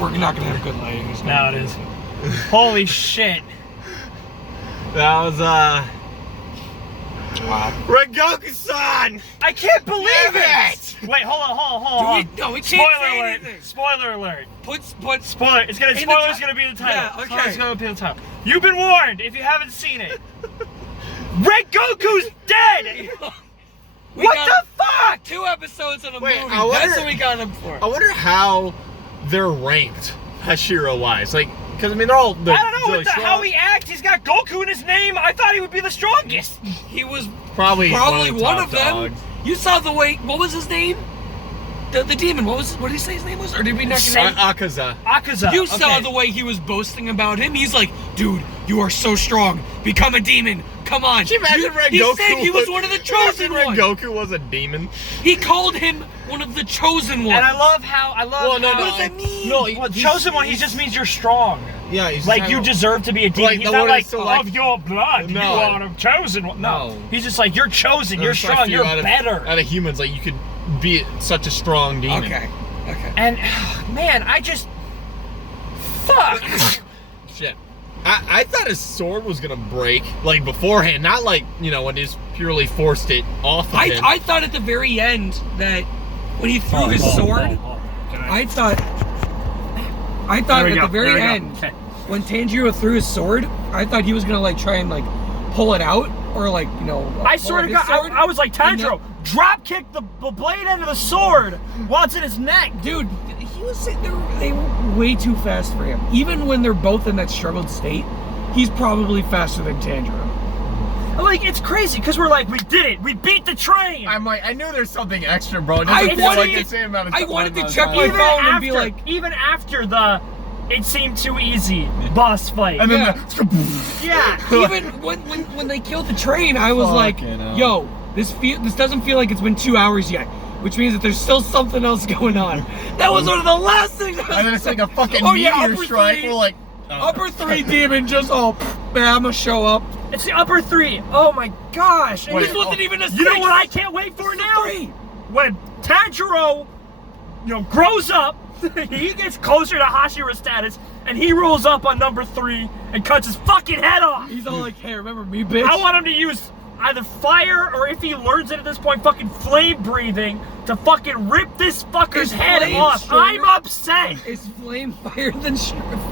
We're not gonna have good lighting. Now it is. Holy shit. That was, Wow. Rengoku-san! I can't believe Damn it! Wait, hold on. No, we can't Spoiler say alert. anything. Spoiler alert. Put Spoiler. It's gonna. In the Spoiler's ti- gonna be the title. Yeah, okay. Spoiler's gonna be the title. You've been warned if you haven't seen it. Rengoku's dead! What the fuck? 2 episodes of a Wait, movie. I wonder- That's what we got him for. I wonder how they're ranked, Hashira-wise. Like, because, I mean, they're all... I don't know how he acts. He's got Goku in his name. I thought he would be the strongest. He was Probably one top of them. dogs. You saw the way. What was his name? The demon. What did he say his name was? Or did we not? Akaza. Akaza. You saw the way he was boasting about him. He's like, dude, you are so strong. Become a demon. Come on. Can you imagine Rengoku? He said he was one of the chosen ones. Rengoku was a demon. He called him one of the chosen ones. And I love how. What does that mean? No, Well, chosen one. He just means you're strong. Yeah, he's Like you deserve to be a demon. Like, He's the not word like is so, like- of your blood. No. You are a chosen one. No. No. He's just like you're chosen. You're It's like strong. You're out of- better. Out of humans, like you could be such a strong demon. Okay. And man, I just fuck. Shit. I thought his sword was gonna break, like beforehand, not like, you know, when he just purely forced it off of him. I thought at the very end that when he threw his sword, I thought at the very end when Tanjiro threw his sword, I thought he was gonna like try and like pull it out or like, you know. I swear to God, I was like Tanjiro, drop kick the blade end of the sword while it's in his neck. Dude, he was sitting there. They were way too fast for him. Even when they're both in that struggled state, he's probably faster than Tanjiro. Like, it's crazy because we're like, we did it, we beat the train. I'm like, I knew there's something extra, bro. I The same amount of I time wanted to was check on. my phone and be like, even after the, it seemed too easy boss fight. And then yeah. even when they killed the train, I was like, Fucking hell. yo, this doesn't feel like it's been 2 hours yet, which means that there's still something else going on. That was one of the last things. And then it's like a fucking yeah, meteor upper strike. three. We're like, Upper 3 demon just Bama show up. It's the upper 3. Oh my gosh. And This wasn't even a you know 6. what I can't wait for It's a now? 3. When Tanjiro, grows up, he gets closer to Hashira status, and he rolls up on number 3 and cuts his fucking head off. He's all like, hey, remember me, bitch? I want him to use either fire, or if he learns it at this point, fucking flame breathing to fucking rip this fucker's Is head flame off. stronger? I'm upset. Is flame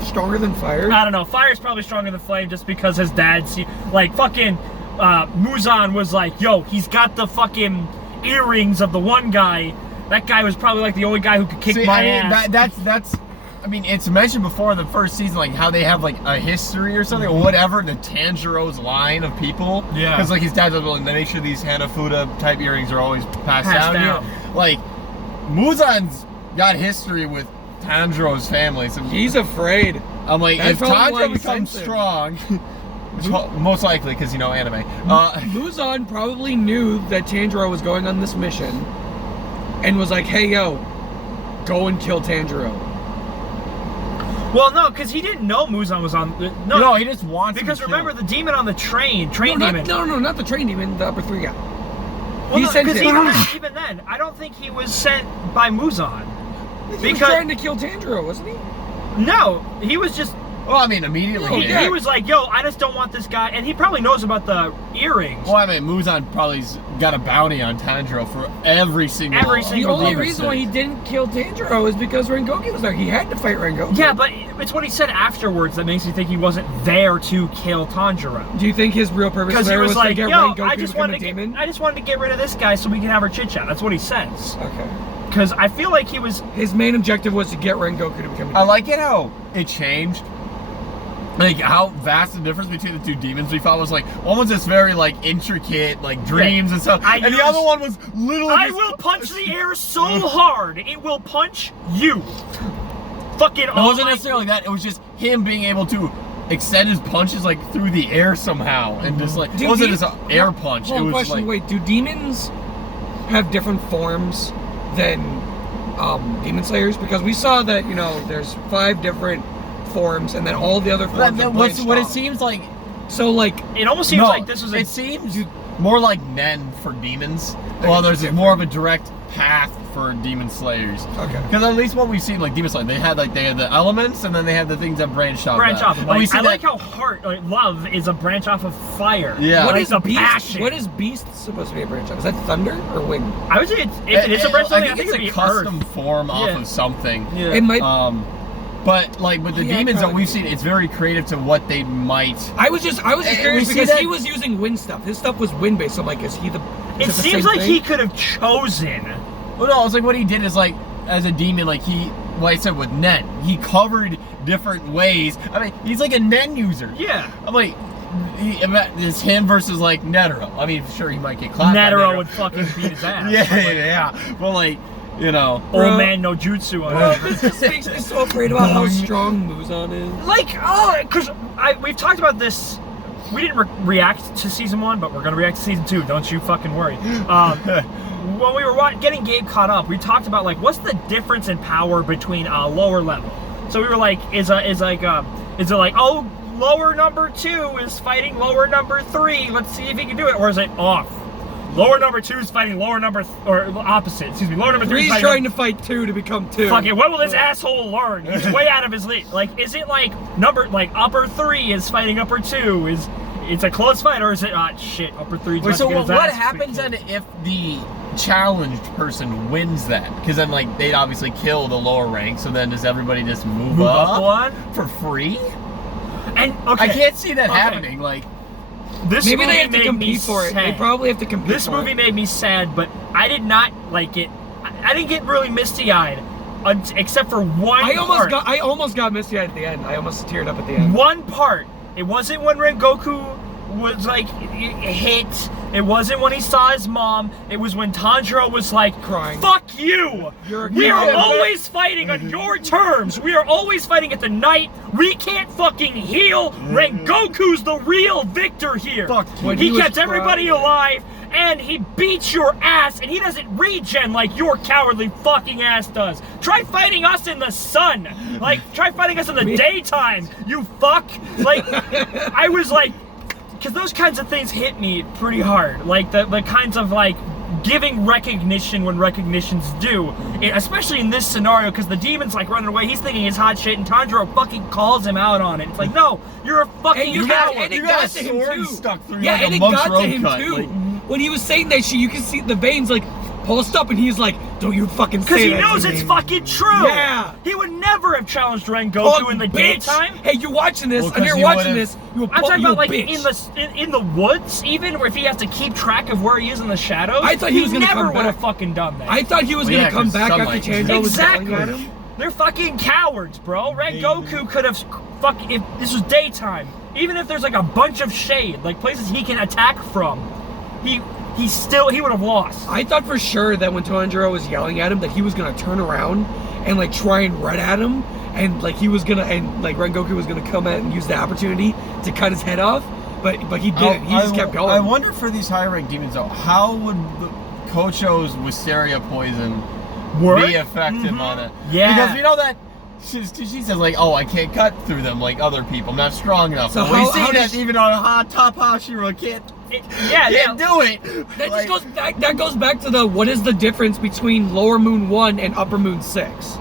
stronger than fire? I don't know. Fire's probably stronger than flame just because his dad, fucking Muzan was like, yo, he's got the fucking earrings of the one guy. That guy was probably like the only guy who could kick my ass. That's. I mean, it's mentioned before in the first season, like how they have like a history or something, or whatever. The Tanjiro's line of people. Yeah. Because like his dad's like, well, they make sure these Hanafuda type earrings are always passed down. down. Here. Like, Muzan's got history with Tanjiro's family. So He's afraid. I'm like, That's if probably why Tanjiro he becomes sent him. strong, which most likely because anime. Muzan probably knew that Tanjiro was going on this mission and was like, hey, yo, go and kill Tanjiro. Well, no, because he didn't know Muzan was on. No, he just wants. Because to kill remember him. the demon on the train demon. Not the train demon, the upper 3 guy. Well, he no, sent because him. even then, I don't think he was sent by Muzan. He was trying to kill Tanjiro, wasn't he? No, he was just. Well, I mean, immediately. Oh, He was like, yo, I just don't want this guy. And he probably knows about the earrings. Well, I mean, Muzan probably's got a bounty on Tanjiro for every single. The only demon reason why he didn't kill Tanjiro is because Rengoku was there. He had to fight Rengoku. Yeah, but it's what he said afterwards that makes me think he wasn't there to kill Tanjiro. Do you think his real purpose Because he there was was like, to get yo, Rengoku I to just become wanted a demon? I just wanted to get rid of this guy so we can have our chit chat. That's what he says. Okay. Because I feel like he was. His main objective was to get Rengoku to become a demon. I like it how it changed. Like how vast the difference between the two demons we fought was. Like one was this very like intricate like dreams and stuff, and the other one was literally. I will punch the air so hard it will punch you. Fucking. It wasn't necessarily that. It was just him being able to extend his punches like through the air somehow, and just like it wasn't just an air punch. It was question, like. wait, do demons have different forms than demon slayers? Because we saw that there's 5 different forms, and then all the other forms. What it seems like. So like it almost seems like this was. It seems more like Nen for demons. Well, there's more of a direct path for demon slayers. Okay. Because at least what we've seen, like demon slayers, they had the elements, and then they had the things that branch off. Branch off. Like, I like how love is a branch off of fire. Yeah. What Like is the beast? passion. What is beast supposed to be a branch of? Is that thunder or wind? I would say if it is a branch, I think it's it'd a be custom Earth. form off of something. Yeah. It might. But like with the demons that we've seen, it's very creative to what they might. I was just curious because that- he was using wind stuff. His stuff was wind based. So I'm like, is he the? It seems like he could have chosen. Well, no, it's like what he did is like as a demon, like like I said with Nen, he covered different ways. I mean, he's like a Nen user. Yeah. I'm like, it's him versus like Netero. I mean, sure, he might get clapped. Netero would fucking beat his ass. yeah. But like, you know, old man no jutsu on him. This just makes me so afraid about how strong Muzan is. Like, because we've talked about this. We didn't react to season 1, but we're gonna react to season 2. Don't you fucking worry. When we were getting Gabe caught up, we talked about like what's the difference in power between a lower level. So we were like, is it like oh, lower number 2 is fighting lower number 3? Let's see if he can do it, or is it off? Lower number 2 is fighting lower number or opposite. Excuse me. Lower number 3 is fighting. Trying to fight 2 to become 2. Fuck it. What will this asshole learn? He's way out of his league. Like, is it like upper 3 is fighting upper 2? It's a close fight, or is it shit? Upper 3. Wait, so what happens then if the challenged person wins that? Because then like they'd obviously kill the lower rank. So then does everybody just move up one for free? And okay, I can't see that happening. Like. This Maybe movie they have to made compete me for it. sad. They probably have to compete This for movie it. made me sad, but I did not like it. I didn't get really misty-eyed, except for one part. I almost got misty-eyed at the end. I almost teared up at the end. One part. It wasn't when Rengoku was like hit. It wasn't when he saw his mom. It was when Tanjiro was like, crying. Fuck you! We are always fighting on your terms. We are always fighting at the night. We can't fucking heal. Rengoku's the real victor here. Fuck you. He kept everybody alive, and he beats your ass, and he doesn't regen like your cowardly fucking ass does. Try fighting us in the sun. Like, try fighting us in the daytime, you fuck. Like, I was like, because those kinds of things hit me pretty hard. Like, the kinds of, like, giving recognition when recognition's due. Especially in this scenario, because the demon's, like, running away. He's thinking he's hot shit, and Tanjiro fucking calls him out on it. It's like, no, you're a fucking coward. And you got a sword stuck through yeah, like and a it monk's got road to him cut. too. Like, when he was saying that shit, you can see the veins like pulsed up, and he's like, "Don't you fucking say that." Because he knows it's fucking true. Yeah. He would never have challenged Rengoku in the daytime. Hey, you're watching this. Well, and you're watching this. You I'm talking about like bitch. in the woods, even where if he has to keep track of where he is in the shadows. I thought he was gonna never come would have back. fucking done that. I thought he was gonna come back after Tanjiro was yelling at him. They're fucking cowards, bro. Rengoku could have if this was daytime. Even if there's like a bunch of shade, like places he can attack from, he would have lost. I thought for sure that when Tanjiro was yelling at him that he was gonna turn around and like try and run at him, and like he was gonna, and like Rengoku was gonna come at and use the opportunity to cut his head off, but he didn't. He just kept going. I wonder for these high rank demons though, how would the Kocho's Wisteria poison be effective on it? Yeah, because you know that she says like, oh, I can't cut through them like other people. I'm not strong enough. So we see that even on a top Hashira can't do it. That just goes back. That goes back to the what is the difference between Lower Moon 1 and Upper Moon 6?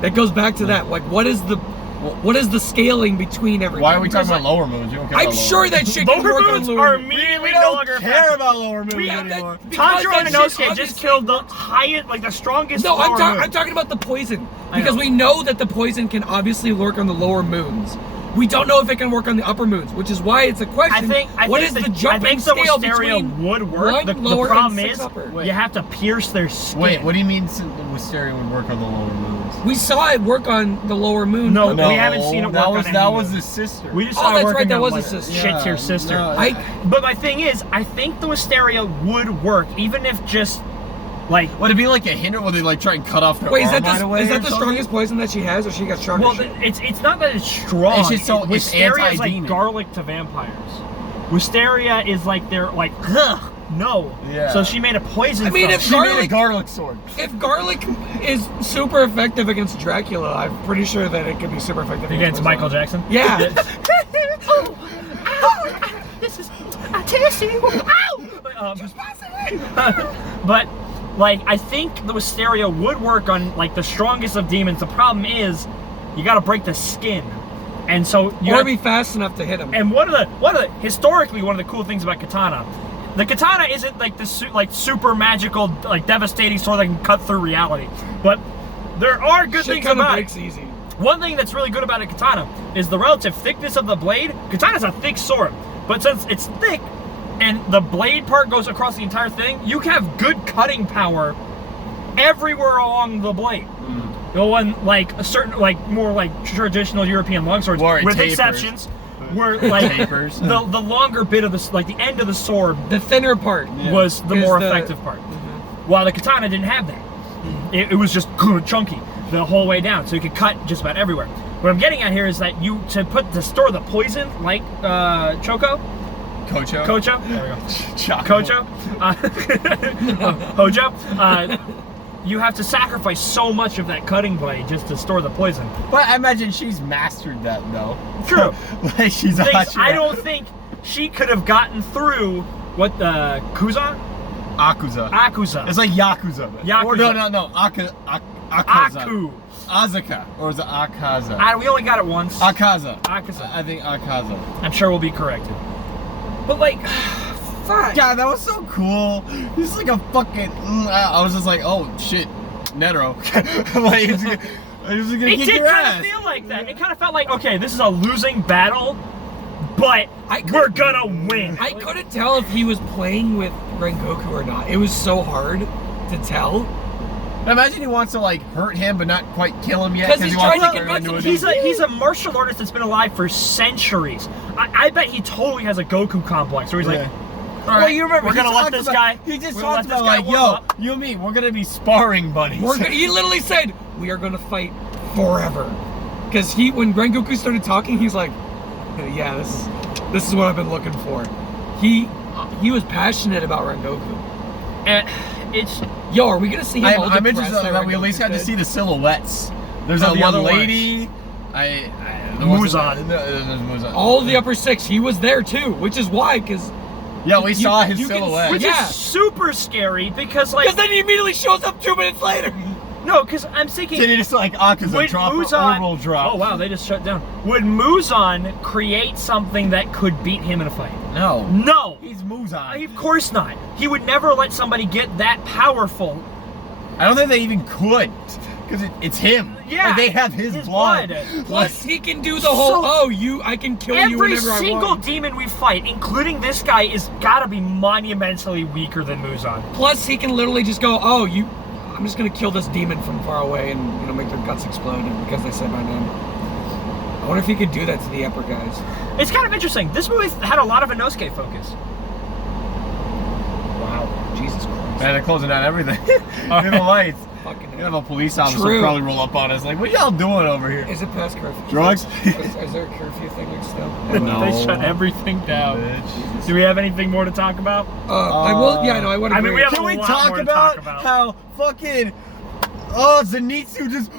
That goes back to that. Like, what is the scaling between everything? Why are we talking about lower moons? You don't care I'm about sure that shit can lower work moons on are lower immediately we no don't longer care about lower moons anymore. Tanjiro and Inosuke just killed the highest, like the strongest. No, lower moon. I'm talking about the poison because we know that the poison can obviously work on the lower moons. We don't know if it can work on the upper moons, which is why it's a question. What is the jumping scale between would work. The lower problem and is 6 upper? you have to pierce their skin. Wait, what do you mean the Wisteria would work on the lower moons? We saw it work on the lower moon. No, we haven't seen it work on any that of was them. his sister. We just Oh, saw it that's working right, that on, was like, his sister. shit tier sister. No, But my thing is, I think the Wisteria would work, even if just like. Would it be like a hinder where they like try and cut off their Wait, is arm that right away the or something? strongest poison that she has, or she got stronger? Well, it's not that it's strong. It's just so it's Wisteria is like anti-demon. garlic to vampires. Wisteria is like they're like, ugh, no. Yeah. So she made a poison. I mean, if She made a garlic sword. If garlic is super effective against Dracula, I'm pretty sure that it could be super effective against Michael Jackson. Yeah. This is tasty. Ow! But Like, I think the Wisteria would work on, like, the strongest of demons. The problem is, you gotta break the skin. And so you gotta be fast enough to hit him. And historically, one of the cool things about katana, the katana isn't like this super magical, like devastating sword that can cut through reality. But there are good things about it. Breaks easy. One thing that's really good about a katana is the relative thickness of the blade. Katana's a thick sword, but since it's thick and the blade part goes across the entire thing, you have good cutting power everywhere along the blade. The one like a certain more like traditional European longswords, with exceptions, where like the longer bit of the like the end of the sword, the thinner part, was the more effective part. While the katana didn't have that, it was just chunky the whole way down, so you could cut just about everywhere. What I'm getting at here is that to store the poison, like Kocho. There we go. Kocho. Hojo. You have to sacrifice so much of that cutting blade just to store the poison. But I imagine she's mastered that though. True. Like she's I don't think she could have gotten through what Akaza. It's like Yakuza. Or no. Akaza. Aku. Azuka. Or is it Akaza? We only got it once. Akaza. I think Akaza. I'm sure we'll be corrected. But like, fuck. Yeah, that was so cool. He's like a fucking. I was just like, oh shit, Netero. Like, he was gonna kick your ass. It did kind of feel like that. It kind of felt like, okay, this is a losing battle, but we're gonna win. I couldn't tell if he was playing with Rengoku or not. It was so hard to tell. I imagine he wants to like hurt him, but not quite kill him yet. Because he's trying to get into he's a martial artist that's been alive for centuries. I bet he totally has a Goku complex where he's like, all right, you remember, we're gonna let this guy. He just talked about like, yo, you and me, we're gonna be sparring buddies. He literally said, we are gonna fight forever. Because when Rengoku started talking, he's like, yeah, this is what I've been looking for. He was passionate about Rengoku. And yo, are we gonna see him? I'm interested that we at least got to see the silhouettes. There's a young lady. Muzan. All of the upper six, he was there too, which is why, because we saw his silhouette, which is super scary because then he immediately shows up 2 minutes later. No, because I'm thinking. Did he just like Akaza drop orbital drop? Oh wow, they just shut down. Would Muzan create something that could beat him in a fight? No. He's Muzan. Of course not. He would never let somebody get that powerful. I don't think they even could, because it's him. Yeah, like, they have his blood. Plus, he can do the whole. I can kill you whenever I want. Every single demon we fight, including this guy, is gotta be monumentally weaker than Muzan. Plus, he can literally just go, I'm just gonna kill this demon from far away and make their guts explode because they said my name. I wonder if he could do that to the upper guys. It's kind of interesting. This movie had a lot of Inosuke focus. Wow, Jesus Christ! Man, they're closing down everything. In the lights. Fucking. You have a police officer probably roll up on us like, "What y'all doing over here?" Is it past curfew? Drugs? Is there a curfew thing still? No. They shut everything down. Do we have anything more to talk about? I will. Yeah, no, I want to. We have Can we talk about how fucking Zenitsu just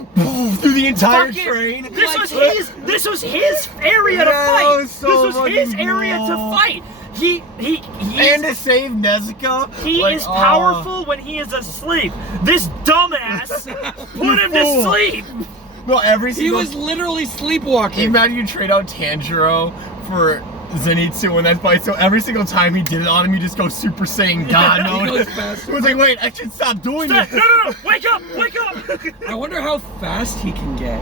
through the entire train? This was his area to fight. This was his area to fight. And to save Nezuko. He is powerful when he is asleep. This dumbass put him to sleep. No, he was literally sleepwalking. Imagine you trade out Tanjiro for Zenitsu in that fight, so every single time he did it on him, he just goes Super Saiyan God mode. He was like, wait, I should stop doing this. No, wake up! I wonder how fast he can get.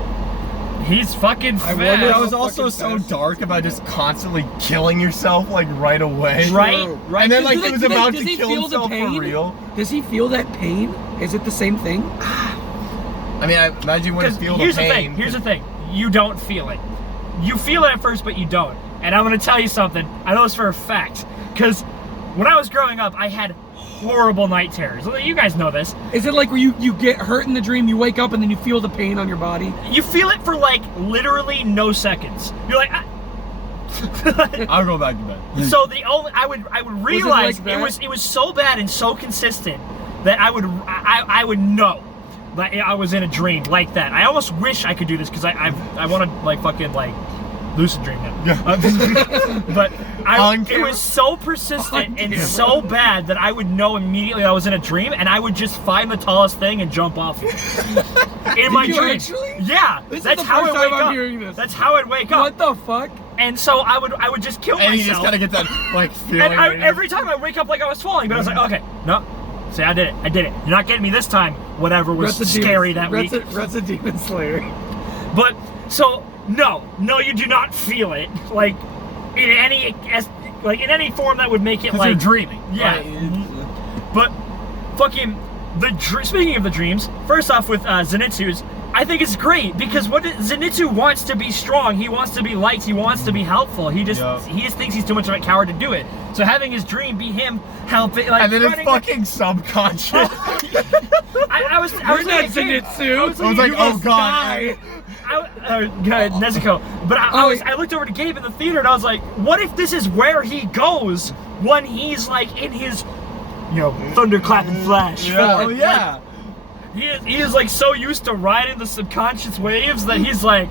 He's fucking fast. That was also so dark about just constantly killing yourself like right away. Right. And then like he was about to kill himself for real. Does he feel that pain? Is it the same thing? I mean, I imagine you wouldn't feel the pain. Here's the thing. You don't feel it. You feel it at first, but you don't. And I'm gonna tell you something. I know this for a fact. Because when I was growing up, I had horrible night terrors. You guys know this. Is it like where you get hurt in the dream, you wake up and then you feel the pain on your body? You feel it for like literally no seconds. You're like, I'll go back to bed. So I would realize it was so bad and so consistent that I would know that I was in a dream like that. I almost wish I could do this because I want to like fucking like lucid dream now. But it was so persistent and so bad that I would know immediately I was in a dream, and I would just find the tallest thing and jump off it. In my dream. Actually? Yeah, that's how I wake up. That's how I'd wake up. What the fuck? And so I would just kill myself. And you just kind of get that like feeling. And every time I wake up like I was falling, but I was like, okay, no. See, I did it. You're not getting me this time. Whatever was scary that week. That's a demon slayer. But so no, you do not feel it like in any form that would make it like you're dreaming. Yeah. But fucking speaking of the dreams, first off with Zenitsu's, I think it's great because Zenitsu wants to be strong. He wants to be liked. He wants to be helpful. He just thinks he's too much of a coward to do it. So having his dream be him helping, like, and then it's fucking subconscious. I was not Zenitsu. I was like, oh god. Nezuko. But I looked over to Gabe in the theater and I was like, what if this is where he goes when he's like in his, thunderclap and flash? Yeah. He is like so used to riding the subconscious waves that he's like,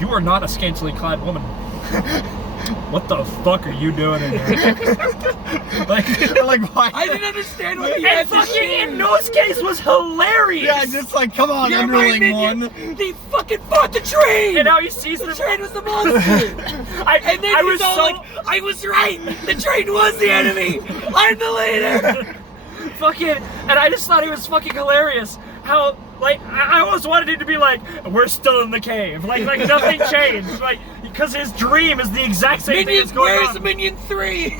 you are not a scantily clad woman. What the fuck are you doing in here? like why? I didn't understand what he and had to fucking say. Ino's case was hilarious. Yeah, just like, come on, You're underling one. He fucking fought the train. And now he sees the train was the monster. I was like, I was right. The train was the enemy. I'm the leader. Fucking, and I just thought it was fucking hilarious how, like, I always wanted him to be like, we're still in the cave, like nothing changed, like, because his dream is the exact same thing that's going on. Where's Minion 3?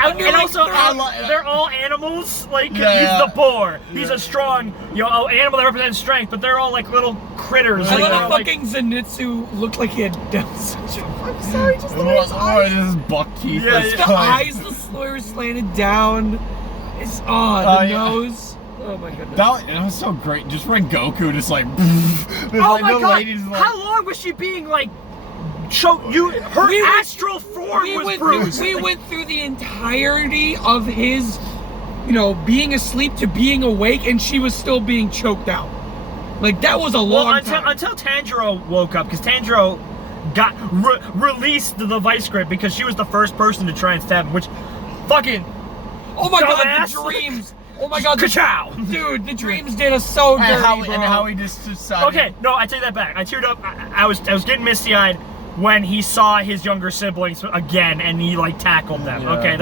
And also, they're all animals, like, he's the boar, he's a strong, animal that represents strength, but they're all like little critters. I like, love fucking Zenitsu looked like he had Down syndrome. I'm sorry, just the eyes. This is buck teeth. The eyes, the slur slanted down. It's the nose. Oh my goodness. That was so great. Just Rengoku, just like. Oh my god! How long was she being like? Her astral form was bruised. We went through the entirety of his, being asleep to being awake, and she was still being choked out. Like that was a long time. Until Tanjiro woke up, because Tanjiro got released the vice grip because she was the first person to try and stab him, which fucking. Oh my god, the dreams! Oh my god, dude, the dreams did us so dirty, bro. And how he just decided. Okay, no, I take that back. I teared up. I was getting misty-eyed when he saw his younger siblings again, and he like tackled them. Yeah. Okay,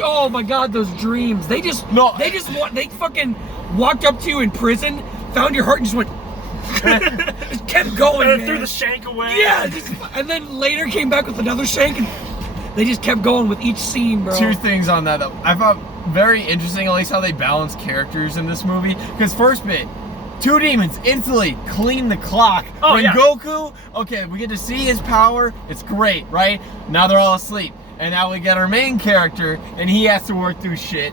oh my god, those dreams! They fucking walked up to you in prison, found your heart, and just went. Just kept going, and threw the shank away. Yeah, and then later came back with another shank. And they just kept going with each scene, bro. Two things on that, though. I thought very interesting, at least how they balance characters in this movie. Because first bit, two demons instantly clean the clock. Rengoku, okay, we get to see his power. It's great, right? Now they're all asleep. And now we get our main character, and he has to work through shit.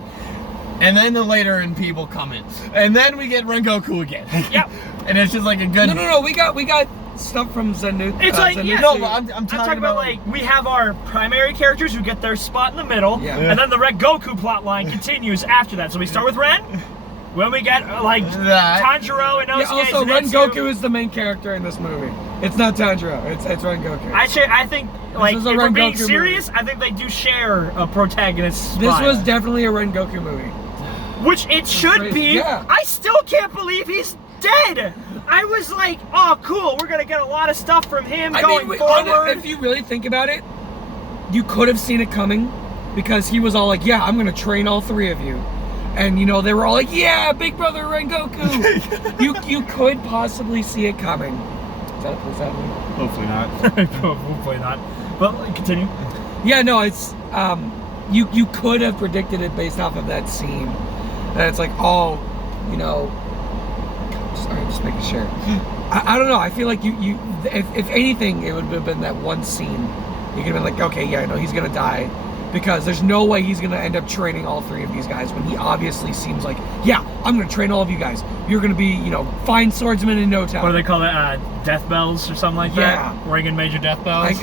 And then the later in people come in. And then we get Rengoku again. Yep. And it's just like a good... No, we got stuff from Zenitsu. It's like, Zenitsu. no, but I'm talking about like, we have our primary characters who get their spot in the middle, and then the Rengoku plot line continues after that. So we start with Ren, when we get like Tanjiro and Inosuke. Yeah, also Rengoku is the main character in this movie. It's not Tanjiro, it's Rengoku. I think, like, if we're being serious, I think they do share a protagonist spot. This was definitely a Rengoku movie. Which it should be. Yeah. I still can't believe he's dead. I was like, oh, cool. We're gonna get a lot of stuff from him going forward. If you really think about it, you could have seen it coming, because he was all like, "Yeah, I'm gonna train all three of you," and they were all like, "Yeah, Big Brother Rengoku." you could possibly see it coming. Is that Hopefully not. Hopefully not. But continue. Yeah, no, it's you could have predicted it based off of that scene, and it's like, Sorry, just making sure. I don't know. I feel like if anything, it would have been that one scene. You could have been like, okay, yeah, no, he's gonna die, because there's no way he's gonna end up training all three of these guys when he obviously seems like, yeah, I'm gonna train all of you guys. You're gonna be, fine swordsmen in no time. What do they call it? Death bells or something like that? Ringing major death bells.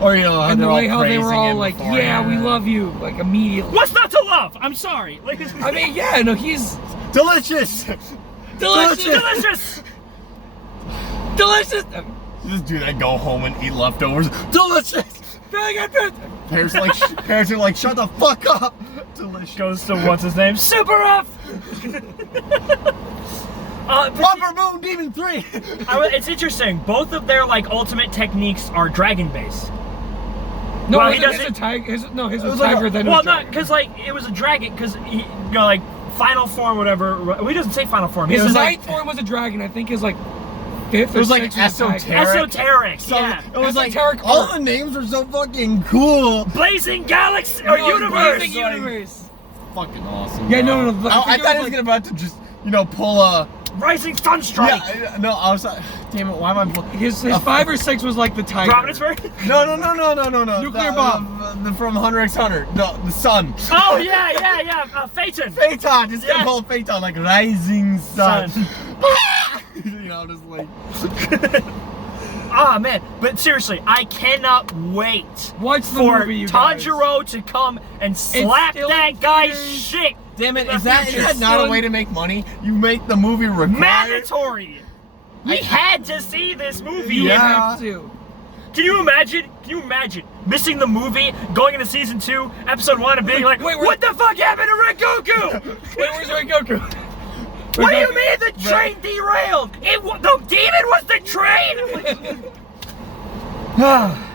Or and the way how they were all like, yeah, we love you, like immediately. What's not to love? I'm sorry. Like, I mean, yeah, no, he's delicious. Delicious! Delicious! Delicious! Just do that. Go home and eat leftovers. Delicious. Parents are like, shut the fuck up. Delicious. Goes to what's his name? Super F. Upper Moon Demon 3. It's interesting. Both of their like ultimate techniques are dragon based. No, well, he doesn't. His was tiger. Then well, not because like it was a dragon because he like final form whatever. Well, he doesn't say final form. His was ninth form was a dragon. I think his like fifth. It was like esoteric. Yeah. It was like all the names were so fucking cool. Blazing Galaxy or Universe. Blazing Universe. Fucking awesome. Yeah, bro. no. I thought he was about to just pull a. Rising Sunstrike! Yeah, no, I was like, damn it, why am I... His 5 or 6 was like the tiger. Providence? No. Nuclear bomb. From Hunter x Hunter. The sun. Oh, yeah. Phaeton. Phaeton. Just gonna call it Phaeton, like Rising Sun. Just like... Ah, man. But seriously, I cannot wait for Tanjiro to come and slap that guy's shit. Damn it, is that not a way to make money? You make the movie required? Mandatory! We had to see this movie! You have to. Can you imagine missing the movie, going into season 2, episode 1, and being like, what the fuck happened to Rengoku? Wait, where's Rengoku? What do you mean the train derailed? The demon was the train!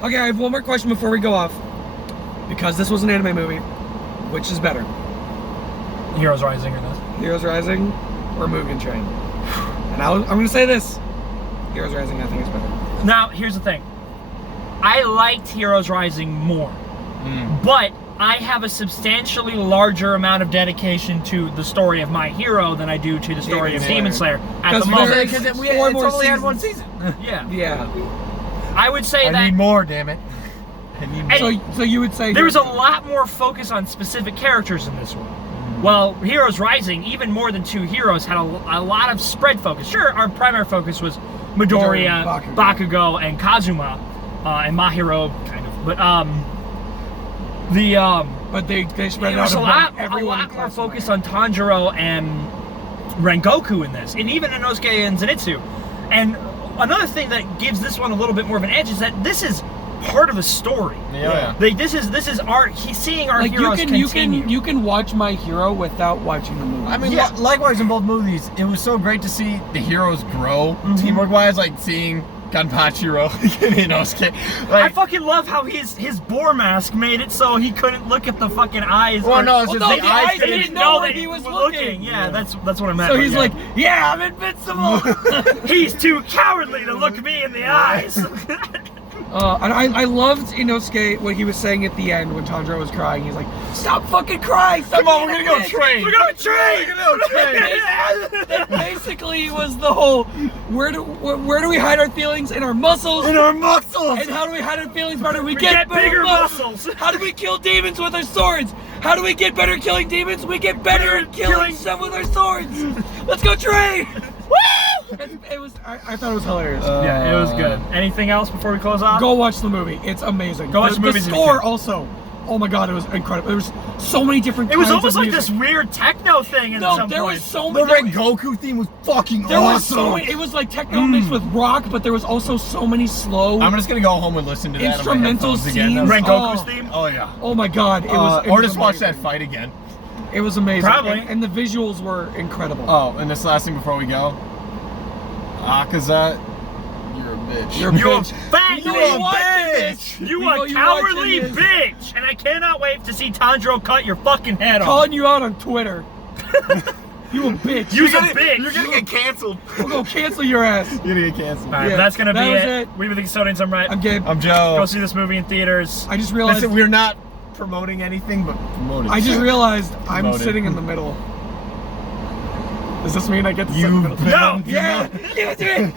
Okay, I have one more question before we go off. Because this was an anime movie, which is better? Heroes Rising or this? Heroes Rising or Mugen Train? And I'm gonna say this. Heroes Rising I think is better. Now, here's the thing. I liked Heroes Rising more. But I have a substantially larger amount of dedication to the story of My Hero than I do to the story of Demon Slayer at the moment. Because we only had one season. Yeah. I would say I need more, damn it. So you would say there was a lot more focus on specific characters in this one. Well, Heroes Rising, even more than 2 heroes, had a lot of spread focus. Sure, our primary focus was Midoriya, Bakugo, and Kazuma, and Mahiro, kind of. But but they spread it out. There was a lot more focus on Tanjiro and Rengoku in this, and even Inosuke and Zenitsu. And another thing that gives this one a little bit more of an edge is that this is part of the story. Yeah. Like this is seeing our heroes continue. You can watch My Hero without watching the movie. I mean, likewise in both movies, it was so great to see the heroes grow teamwork-wise, like seeing Ganpachiro, Inosuke. I fucking love how his boar mask made it so he couldn't look at the fucking eyes. Well, no, it's just the eyes didn't know that he was looking. Yeah, that's what I meant. So he's like, yeah, I'm invincible. He's too cowardly to look me in the eyes. And I loved Inosuke what he was saying at the end when Tanjiro was crying. He's like, "Stop fucking crying! Come on, we're gonna go train. We're going to train. That basically was the whole. Where do we hide our feelings? In our muscles. In our muscles. And how do we hide our feelings better? We get bigger muscles. How do we kill demons with our swords? How do we get better at killing demons? We get better at killing stuff with our swords. Let's go train. Woo! I thought it was hilarious. Yeah, it was good. Anything else before we close off? Go watch the movie. It's amazing. Go watch the movie. The score also. Oh my god, it was incredible. There was so many different. It was almost like this weird techno thing. There was so many. The Rengoku theme was fucking awesome. It was like techno mixed with rock, but there was also so many slow. I'm just gonna go home and listen to that instrumental scenes. Rengoku's theme. Oh yeah. Oh my god, it was. Or just watch that fight again. It was amazing. Probably. And the visuals were incredible. Oh, and this last thing before we go. Akaza, you're a bitch. You're a bitch. You a cowardly bitch. And I cannot wait to see Tanjiro cut your fucking head off. Calling you out on Twitter. You a bitch. You're a bitch. You're gonna get canceled. We're gonna cancel your ass. You're gonna get canceled. Alright, that's gonna be it. We've been the Custodians. I'm Rhett. I'm Gabe. I'm Joe. Go see this movie in theaters. I just realized we're not promoting anything, but promoting. I just realized I'm sitting in the middle. Does this mean I get to sit in the middle? No! Yeah! Give it to me!